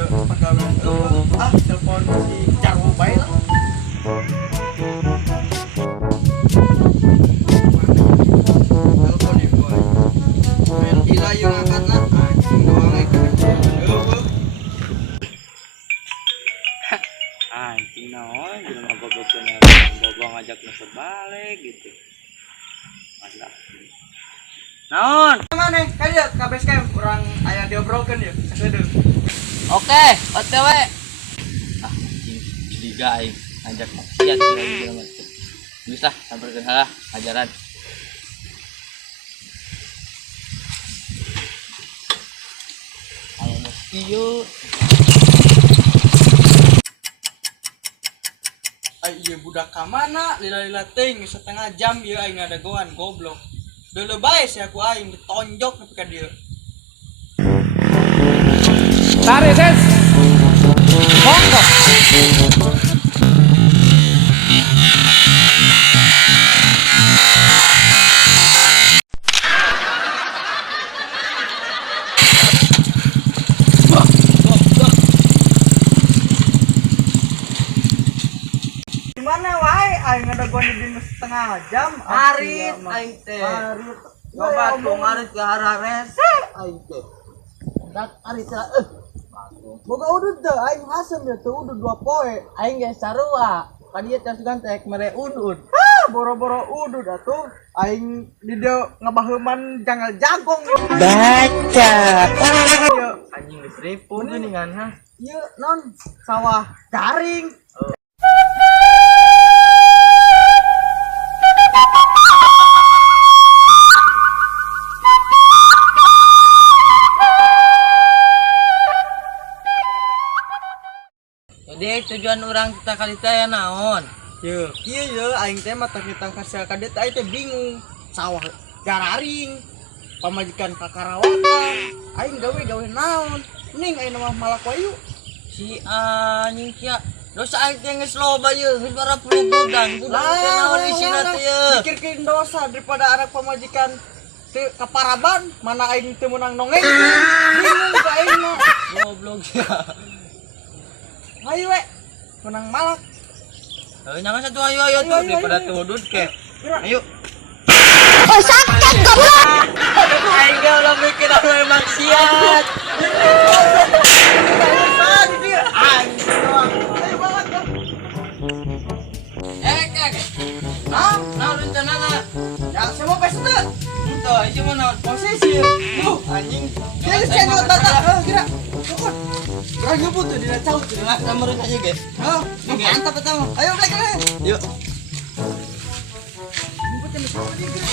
dia pegawai telepon si Jarwo bae lah. Telepon dia boy. Main gila yang angkat lah. Anjing doang aja. Anjing naon jeung ngabogotkeun bobo ngajak nu balik gitu. Mantap. Naon? Mana? Kan ya ka base camp urang aya diobrolkeun ya. Sakedeung. Oke, OTW. Ah, diga aing ajak maksiat segala macam. Bisa sampeurkeun halah ajaran. Aya nu ieu. Ai ieu budak ka mana? Lila-lila teuing setengah jam ieu aing ngadagoan goblok. Deuleu bae sih aku aing ditonjok nepi ka dieu. Tarik, Ses. Monggo. Gimana wae aing ngadagoan di setengah jam. Arit aing teh. Arit. Coba dong arit ke harares. Aing teh. Dak arit Boga udud teh aing hasem ya teh udud 2 poe. aing ge sarua. Ka dieu teh gantek mere udud. Boro-boro udud atuh. Aing di dieu ngabaheuman jangal jagong. Baca. Ieu Anjing geus ripu geuningan ha. ieu non sawah garing. Jadi tujuan orang kita kali teh naon? Ieu kieu aing teh mah teh kita kasih ka dieu teh aing teh bingung. Sawah gararing. Pamajikan kakarawatan. Aing gawe naon? Ning aing mah malak wayu. Si anjing kia dosa aing teh geus loba ieu, geus bara pulugodan. Kudu teh naon isina teh ieu. Mikirkeun dosa daripada anak pamajikan teu kaparaban, mana aing teu meunang nongeng. Bingung ka aing mah. Goblok sia. Ayo we, menang malak. Heuh nyaman satu ayo tuh daripada tudut ke. Ayo. Oh sakit goblok. Aing ge ulah mikir ame maksiat. Nah rencanana. Ya semua pesta teu. Tuh, itu mana Posisi. Anjing. Jadi channel tata. Kira. Tukun. Kira nyebut tuh dina caut. Nah, nomor aja ge. Mantap pertama. Ayo black lah. Yuk. Nyebut yang caut dia kira.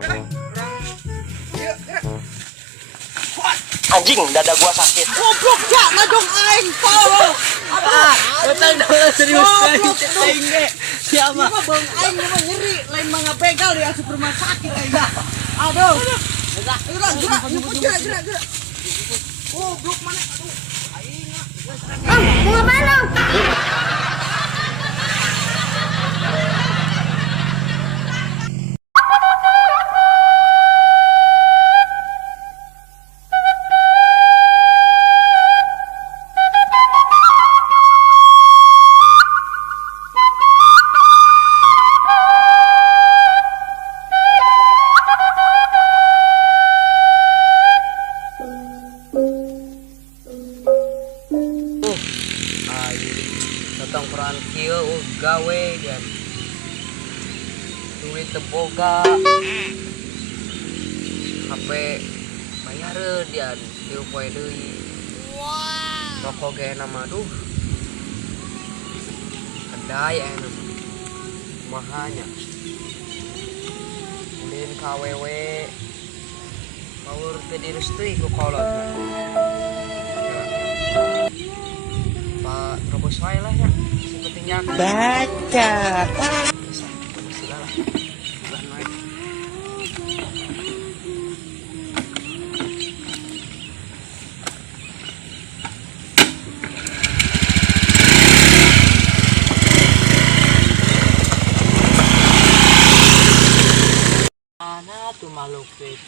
Kira. Anjing, dada gua sakit. Goblok ya, ngajong aing tolong. Betul dah serius aing ge. Siapa? Mah bang aing mah nyeri, lain mah ngabegal di asup rumah sakit aing. Aduh. Gerak. Goblok mana? Aduh. Aing mah. Mau mana? Datang peran kieu gawe dan duit teu boga. HP bayareun dia dieu poe deui. Wow. Rokok ge nama aduh. Kedai anu. Mahanya. Ulin KWW. Baur teu direstui ku kolot. Pak robos wae lah ya. Si penting jaga. Baca. Sudah lah. Bulan wae. Ana tuh makhluk teh.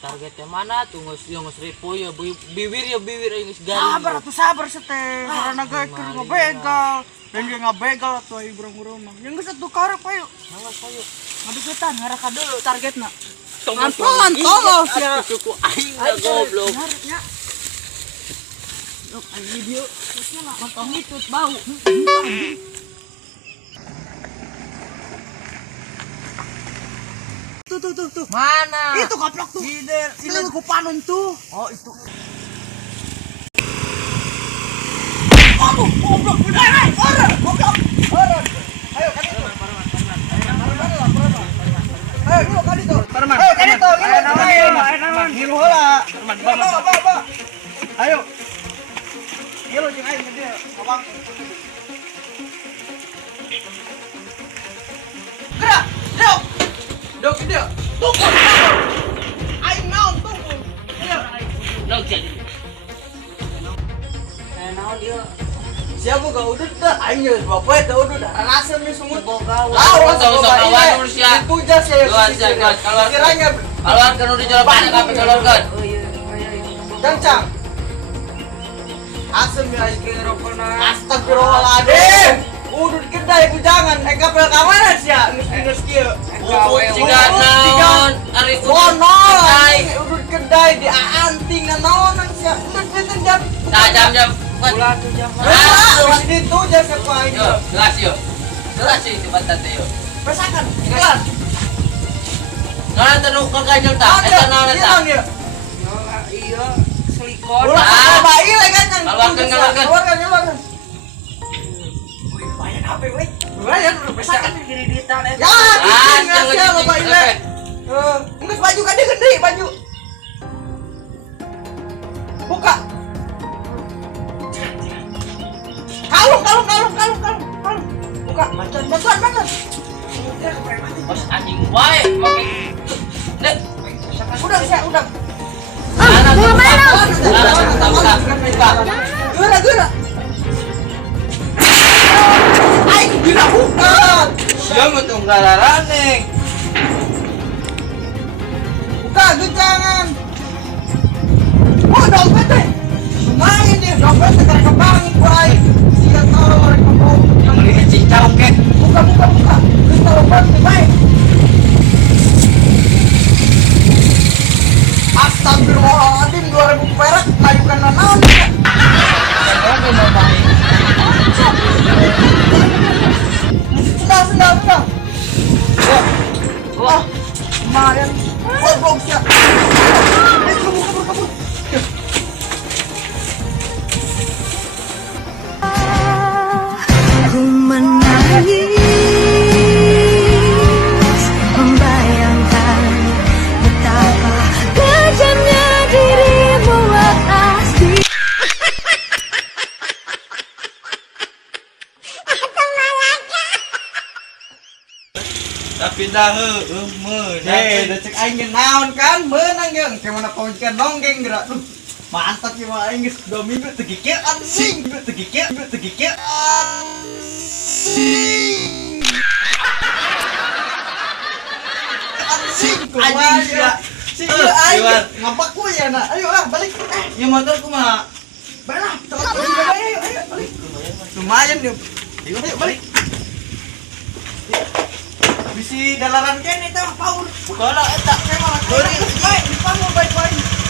Tar target yang mana tuh ngos repo ya bibir aing geus garing. Sabar atuh sabar seteh. Karena guys keur ngabegal. Dan dia ngabegal atuh aing burung-burung. Yang geus atuh karep ayo. Awas ayo. Ngadeukeutan ngarah ka deui targetna. Mantan tolong ya. Cukup aing da goblok. Ya. Dok, aing video. Terusnya lah mantong itu bau. Tuh. Mana? Itu kaplok tuh. Sini ku panon tuh. Oh, itu. Aduh, goblok. Orang. Ayo, kan itu. Ayo, dulu kan itu. Ayo, kan itu. Ayo, ngilu heula. Bawa. Ayo. Ngilu jeung aing gede. Abang. Gerak. Dok, dia. Tunggu. Aing naon tunggu. Dok jadi. Naon dia? Siapa gak udah teh aing geus bapak teh udah rasa nih semut boga. Kawan urus ya. Itu jas ya. Keluar. Kiranya Keluar kan udah jalan banyak apa keluarkan. kencang. Asem ya iki rokona. Astagfirullahaladzim. Udut kedai ku jangan kapel ka mana sia geus kieu. Jika naon ari Udut kedai di anting naon sia. Geus jam. jam. Bulan tuh jam. Di itu jasa ku aing. Yo, gelas yuk cepat tante yuk. Pesakan, kelas. Naon tanu ka kanjeng ta? Eta naon eta? Iya, selikon. Ulah bayi lah kan yang. Keluarkan. Wih, bayar HP weh. Bayar udah pesakan gini di tanah. Ya, jangan sia lo bayi le. Geus baju kan gede baju. Buka. Kalung. Buka, bantuan. Bos anjing wae make. Dek, Udah. Gura. Aing bila buka. sia mah tong galarane. Buka jangan. Oh, dompet teh. Lumayan nih, dompet teh karek kebangi ku aing. Sia tahu rek mau. Beli cincau ke. Buka. Geus tahu banget baik. Astagfirullahaladzim 2000 perak layukan naon ya. Sendal. Wah, lumayan. Goblok sia. Kabur. Ku menangis membayangkan betapa kejamnya dirimu atas diri. Tapi dah meunang. Udah cek aing naon kan menang jeung ke mana pawikan nonggeng gerak. Mantap ya mah aing geus 2 minggu teu gigit anjing. Kumaha si aing ngapak ku ya na. Ayo balik. Ya motor kumaha? Balah, ayo balik. Lumayan dia. Ayo balik. Bisi dalaran kene teh paur. Kalau eta Beri, baik, dipanggul baik-baik.